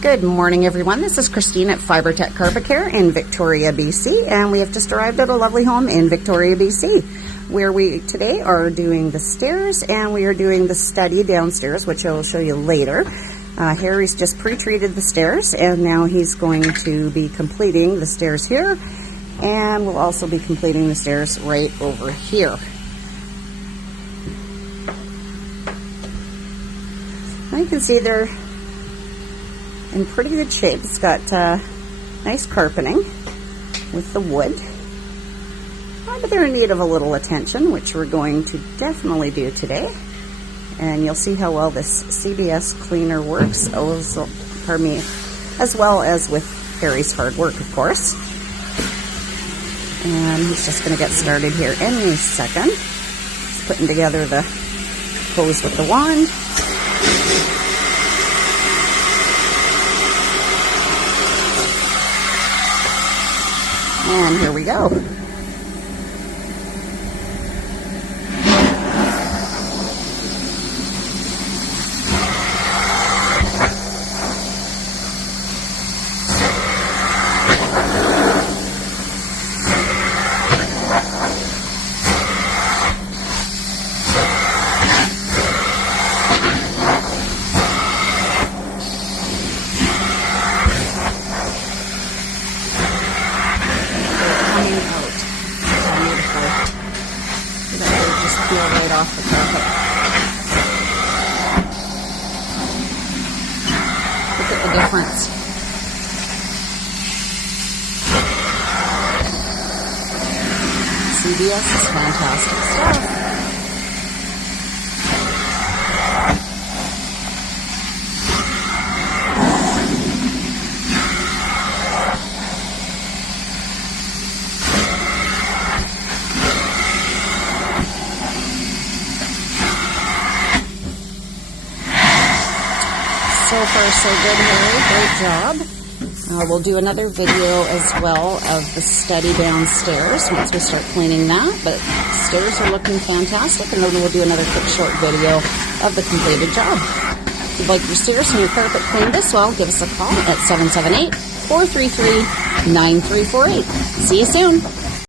Good morning, everyone. This is Christine at Fibre Tech Carpet Care in Victoria, BC, and we have just arrived at a lovely home in Victoria, BC, where we today are doing the stairs and we are doing the study downstairs, which I will show you later. Harry's just pre-treated the stairs, and now he's going to be completing the stairs here, and we'll also be completing the stairs right over here. Now you can see they're in pretty good shape. It's got nice carpeting with the wood, but they're in need of a little attention, which we're going to definitely do today. And you'll see how well this CBS cleaner works, as well as with Harry's hard work, of course. And he's just going to get started here any second. He's putting together the hose with the wand. And here we go. Peel right off the carpet. Look at the difference. CBS is fantastic stuff. So far, so good, Harry. Great job. We'll do another video as well of the study downstairs once we start cleaning that. But stairs are looking fantastic, and then we'll do another quick short video of the completed job. If you'd like your stairs and your carpet cleaned this well, give us a call at 778-433-9348. See you soon.